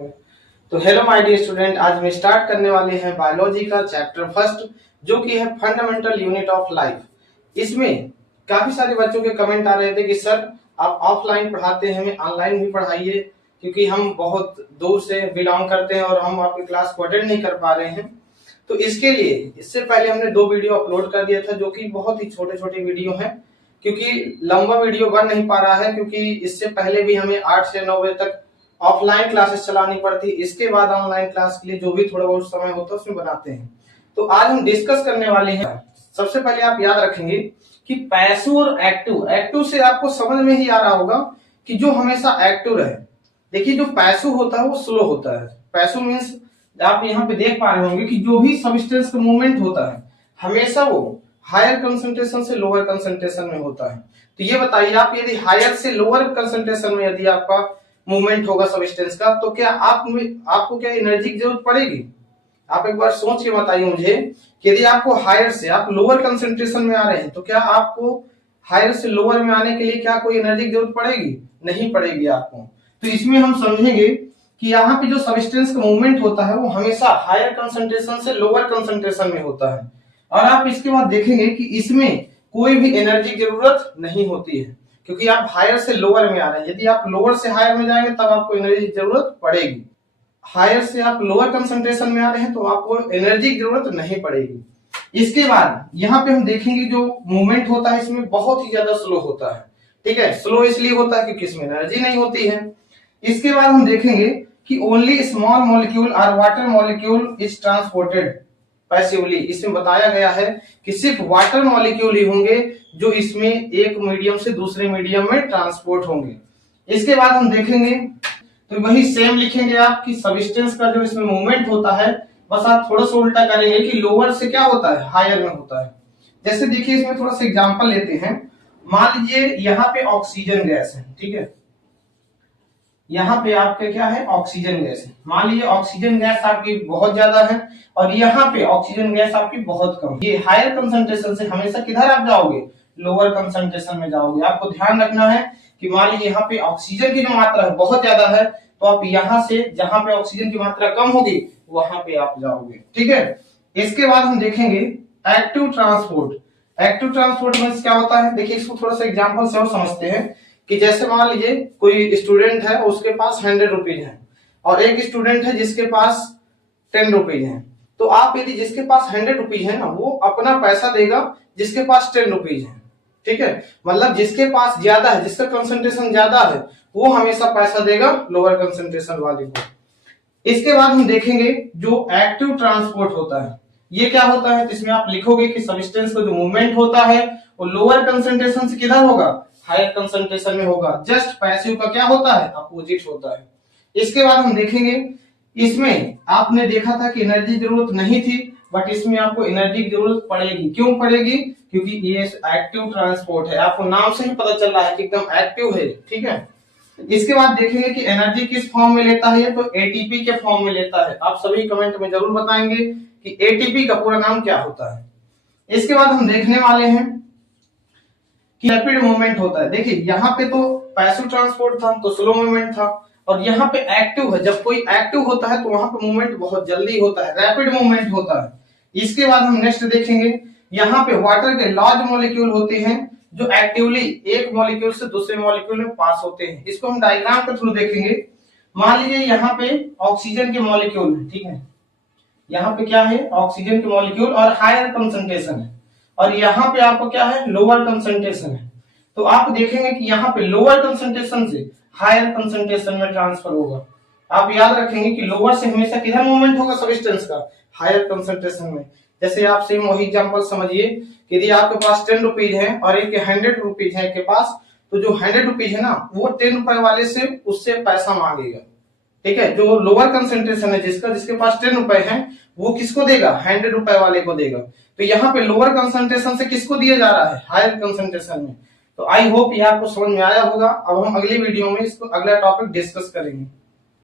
तो hello my dear student, आज हम स्टार्ट करने वाले हैं बायोलॉजी का चैप्टर फर्स्ट, जो कि है फंडामेंटल यूनिट ऑफ लाइफ। इसमें काफी सारे बच्चों के कमेंट आ रहे थे कि सर आप ऑफलाइन पढ़ाते हैं, हमें ऑनलाइन भी पढ़ाइए, क्योंकि हम बहुत दूर से बिलोंग करते हैं और हम आपकी क्लास को अटेंड नहीं कर पा रहे हैं। तो इसके लिए इससे पहले हमने 2 वीडियो अपलोड कर दिया था, जो कि बहुत ही छोटे छोटे वीडियो हैं, क्योंकि लंबा वीडियो बन नहीं पा रहा है, क्योंकि इससे पहले भी हमें 8 से 9 बजे तक ऑफलाइन क्लासेस चलानी पड़ती, इसके बाद ऑनलाइन क्लास के लिए जो भी थोड़ा बहुत समय होता है उसमें बनाते हैं। तो आज हम डिस्कस करने वाले हैं। सबसे पहले आप याद रखेंगे कि पैसिव और एक्टिव, एक्टिव से आपको समझ में ही आ रहा होगा कि जो हमेशा एक्टिव रहे। देखिए, जो पैसिव होता है वो स्लो होता है। पैसिव मींस आप यहाँ पे देख पा रहे होंगे कि जो भी सब्सटेंस का मूवमेंट होता है हमेशा वो हायर कंसंट्रेशन से लोअर कंसंट्रेशन में होता है। तो ये बताइए, आप यदि हायर से लोअर कंसंट्रेशन में यदि आपका मूवमेंट होगा सब्सटेंस का, तो क्या आपको क्या एनर्जी की जरूरत पड़ेगी? आप एक बार सोच के बताइए मुझे कि यदि आपको हायर से आप लोअर कंसंट्रेशन में आ रहे हैं, तो क्या आपको हायर से लोअर में आने के लिए क्या कोई एनर्जी की जरूरत पड़ेगी? नहीं पड़ेगी आपको। तो इसमें हम समझेंगे कि यहाँ पे जो सब्सटेंस का मूवमेंट होता है वो हमेशा हायर कंसंट्रेशन से लोअर कंसंट्रेशन में होता है, और आप इसके बाद देखेंगे कि इसमें कोई भी एनर्जी की जरूरत नहीं होती है, क्योंकि आप हायर से लोअर में आ रहे हैं। यदि आप लोअर से हायर में जाएंगे तब आपको एनर्जी की जरूरत पड़ेगी। हायर से आप लोअर कंसंट्रेशन में आ रहे हैं तो आपको एनर्जी की जरूरत नहीं पड़ेगी। इसके बाद यहाँ पे हम देखेंगे जो मूवमेंट होता है इसमें बहुत ही ज्यादा स्लो होता है। ठीक है, स्लो इसलिए होता है क्योंकि इसमें एनर्जी नहीं होती है। इसके बाद हम देखेंगे कि ओनली स्मॉल मॉलिक्यूल और water molecule is transported passively. इसमें बताया गया है कि सिर्फ वाटर मॉलिक्यूल ही होंगे जो इसमें एक मीडियम से दूसरे मीडियम में ट्रांसपोर्ट होंगे। इसके बाद हम देखेंगे तो वही सेम लिखेंगे आप कि सब्सटेंस का जो इसमें मूवमेंट होता है, बस आप थोड़ा सा उल्टा करेंगे कि लोअर से क्या होता है, हायर में होता है। जैसे देखिए, इसमें थोड़ा सा एग्जांपल लेते हैं। मान लीजिए यहाँ पे ऑक्सीजन गैस है, ठीक है, यहाँ पे आपके क्या है, ऑक्सीजन गैस है। मान लीजिए ऑक्सीजन गैस आपकी बहुत ज्यादा है और यहाँ पे ऑक्सीजन गैस आपकी बहुत कम। ये हायर कंसंट्रेशन से हमेशा किधर आप जाओगे, लोअर कंसंट्रेशन में जाओगे। आपको ध्यान रखना है कि मान लीजिए यहाँ पे ऑक्सीजन की जो मात्रा है बहुत ज्यादा है, तो आप यहाँ से जहां पे ऑक्सीजन की मात्रा कम होगी वहां पे आप जाओगे। ठीक है, इसके बाद हम देखेंगे active transport. Active transport means क्या होता है, देखिए इसको थोड़ा सा एग्जांपल से और समझते हैं कि जैसे मान लीजिए कोई स्टूडेंट है, उसके पास 100 रुपीज है और एक स्टूडेंट है जिसके पास 10 रुपीज है। तो आप यदि जिसके पास 100 रुपीज है ना, वो अपना पैसा देगा जिसके पास 10 रुपीज है। ठीक है, मतलब जिसके पास ज्यादा है, जिसका कंसंट्रेशन ज्यादा है, वो हमेशा पैसा देगा लोअर कंसंट्रेशन वाले को। इसके बाद हम देखेंगे जो एक्टिव ट्रांसपोर्ट होता है, ये क्या होता है। तो इसमें आप लिखोगे कि सब्सटेंस का जो मूवमेंट होता है वो लोअर कंसंट्रेशन से किधर होगा, हायर कंसंट्रेशन में होगा। जस्ट पैसिव का क्या होता है, अपोजिट होता है। इसके बाद हम देखेंगे, इसमें आपने देखा था कि एनर्जी की जरूरत नहीं थी, बट इसमें आपको एनर्जी की जरूरत पड़ेगी। क्यों पड़ेगी, क्योंकि ये एक्टिव ट्रांसपोर्ट है। आपको नाम से ही पता चल रहा है कि एकदम एक्टिव है। ठीक है, इसके बाद देखेंगे कि एनर्जी किस फॉर्म में लेता है, तो एटीपी के फॉर्म में लेता है। आप सभी कमेंट में जरूर बताएंगे कि एटीपी का पूरा नाम क्या होता है। इसके बाद हम देखने वाले हैं कि रैपिड मूवमेंट होता है। देखिए यहाँ पे तो पैसिव ट्रांसपोर्ट था तो स्लो मूवमेंट था, और यहाँ पे एक्टिव है। जब कोई एक्टिव होता है तो वहां पे मूवमेंट बहुत जल्दी होता है, रैपिड मूवमेंट होता है। इसके बाद हम नेक्स्ट देखेंगे, यहाँ पे वाटर के लार्ज मॉलिक्यूल होते हैं जो एक्टिवली एक मॉलिक्यूल से दूसरे मॉलिक्यूल में पास होते हैं। इसको हम डायग्राम के थ्रू देखेंगे। मान लीजिए यहाँ पे ऑक्सीजन के मॉलिक्यूल है, ठीक है, यहाँ पे क्या है, ऑक्सीजन के मॉलिक्यूल और हायर कंसंट्रेशन है, और यहाँ पे आपको क्या है, लोअर कंसंट्रेशन है। तो आप देखेंगे कि यहाँ पे लोअर कंसंट्रेशन से हायर कंसंट्रेशन में ट्रांसफर होगा। आप याद रखेंगे कि लोअर से हमेशा किधर मूवमेंट होगा सब्सटेंस का, हायर कंसंट्रेशन में। जैसे आप सेम वही एग्जांपल समझिए कि यदि आपके पास 10 रुपीज है और एक के 100 रुपीज है के पास, तो जो 100 रुपीज है ना, वो 10 रुपए वाले से उससे पैसा मांगेगा। ठीक है, जो लोअर कंसंट्रेशन है जिसके पास 10 रुपए है, वो किसको देगा, 100 रुपए वाले को देगा। तो यहाँ पे लोअर कंसंट्रेशन से किसको दिया जा रहा है, हायर कंसंट्रेशन में। तो आई होप ये आपको समझ में आया होगा। अब हम अगली वीडियो में इसको अगला टॉपिक डिस्कस करेंगे।